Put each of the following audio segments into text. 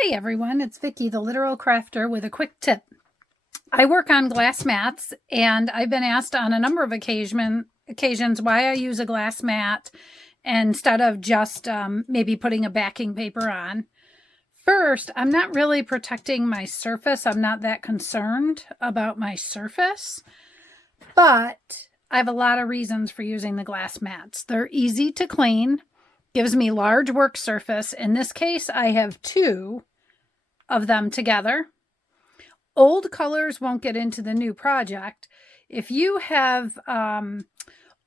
Hey everyone, it's Vicki, the Literal Crafter, with a quick tip. I work on glass mats, and I've been asked on a number of occasions why I use a glass mat instead of just maybe putting a backing paper on. First, I'm not really protecting my surface. I'm not that concerned about my surface, but I have a lot of reasons for using the glass mats. They're easy to clean, gives me large work surface. In this case, I have two of them together. Old colors won't get into the new project. If you have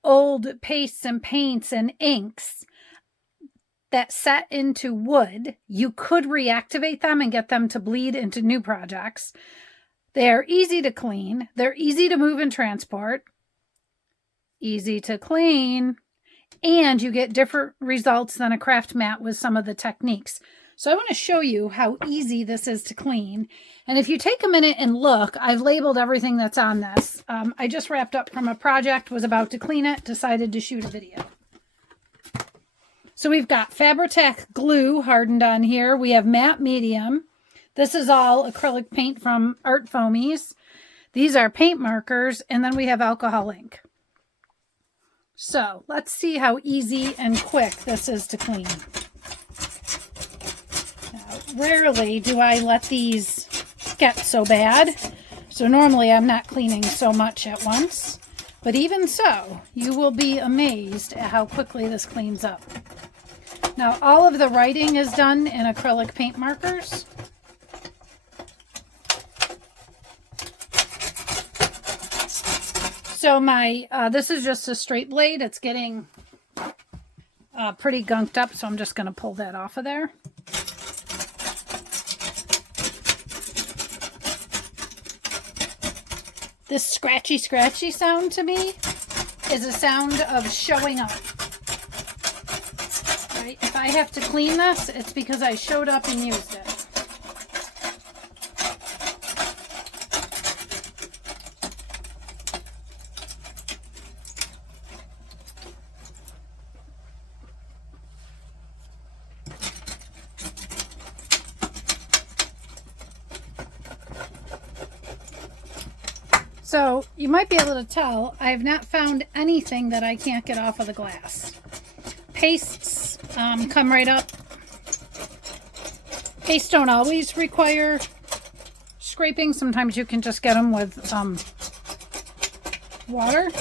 old pastes and paints and inks that set into wood, you could reactivate them and get them to bleed into new projects. They are easy to clean. They're easy to move and transport. Easy to clean. And you get different results than a craft mat with some of the techniques. So I want to show you how easy this is to clean. And if you take a minute and look, I've labeled everything that's on this. I just wrapped up from a project, was about to clean it, decided to shoot a video. So we've got Fabri-Tac glue hardened on here. We have matte medium. This is all acrylic paint from Art Foamies. These are paint markers, and then we have alcohol ink. So let's see how easy and quick this is to clean. Rarely do I let these get so bad. So normally I'm not cleaning so much at once. But even so, you will be amazed at how quickly this cleans up. Now all of the writing is done in acrylic paint markers. So this is just a straight blade. It's getting pretty gunked up, so I'm just going to pull that off of there. This scratchy sound to me is a sound of showing up. Right? If I have to clean this, it's because I showed up and used it. So you might be able to tell I have not found anything that I can't get off of the glass. Pastes come right up. Pastes don't always require scraping. Sometimes you can just get them with water.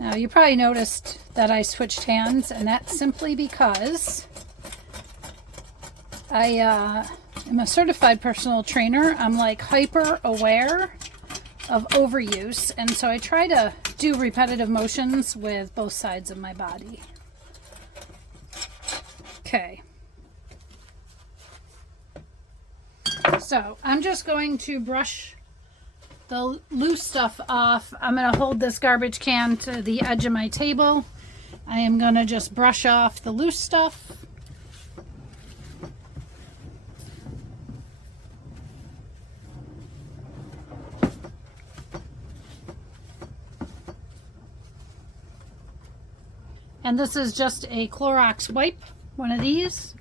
Now you probably noticed that I switched hands, and that's simply because I am a certified personal trainer. I'm like hyper aware of overuse, and so I try to do repetitive motions with both sides of my body. Okay. So I'm just going to brush the loose stuff off. I'm going to hold this garbage can to the edge of my table. I am going to just brush off the loose stuff. And this is just a Clorox wipe, one of these.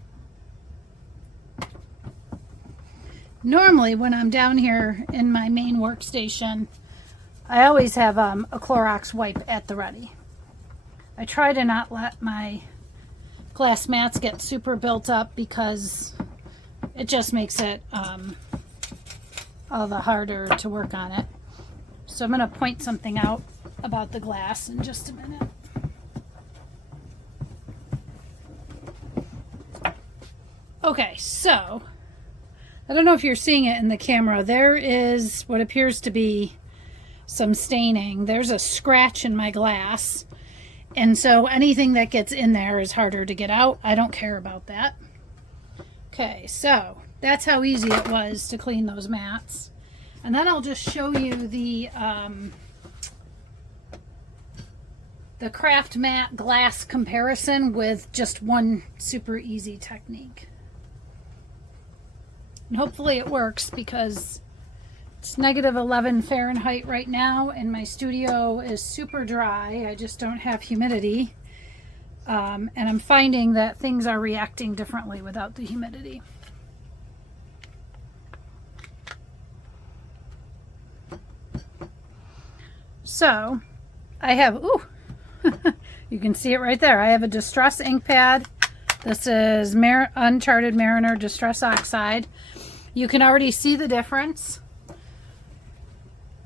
Normally when I'm down here in my main workstation, I always have a Clorox wipe at the ready. I try to not let my glass mats get super built up because it just makes it all the harder to work on it. So I'm going to point something out about the glass in just a minute. Okay, so I don't know if you're seeing it in the camera. There is what appears to be some staining. There's a scratch in my glass. And so anything that gets in there is harder to get out. I don't care about that. Okay, so that's how easy it was to clean those mats. And then I'll just show you the craft mat glass comparison with just one super easy technique. And hopefully it works, because It's -11 Fahrenheit right now, and my studio is super dry. I just don't have humidity. And I'm finding that things are reacting differently without the humidity. So I have, ooh, you can see it right there. I have a Distress ink pad. This is Uncharted Mariner Distress Oxide. You can already see the difference.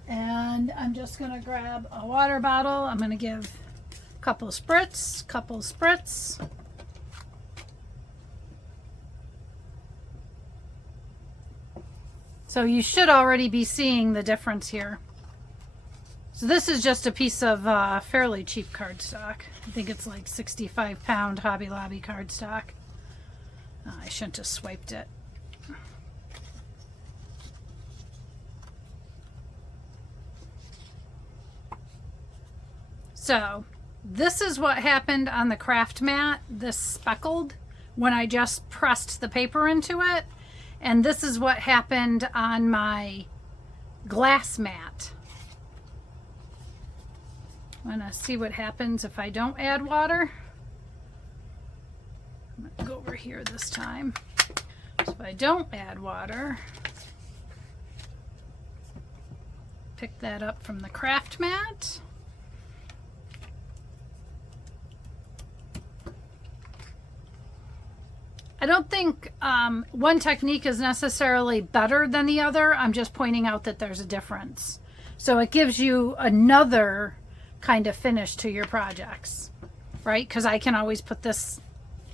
And I'm just going to grab a water bottle. I'm going to give a couple spritz. So you should already be seeing the difference here. So this is just a piece of fairly cheap cardstock. I think it's like 65-pound Hobby Lobby cardstock. I shouldn't have swiped it. So this is what happened on the craft mat, this speckled, when I just pressed the paper into it. And this is what happened on my glass mat. I'm going to see what happens if I don't add water. I'm going to go over here this time. So if I don't add water, pick that up from the craft mat. I don't think one technique is necessarily better than the other. I'm just pointing out that there's a difference. So it gives you another kind of finish to your projects, right? Because I can always put this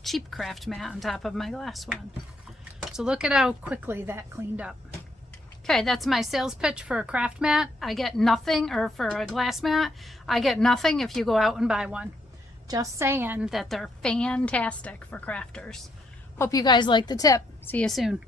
cheap craft mat on top of my glass one. So look at how quickly that cleaned up. Okay, that's my sales pitch for a craft mat. I get nothing, or for a glass mat, I get nothing if you go out and buy one. Just saying that they're fantastic for crafters. Hope you guys like the tip. See you soon.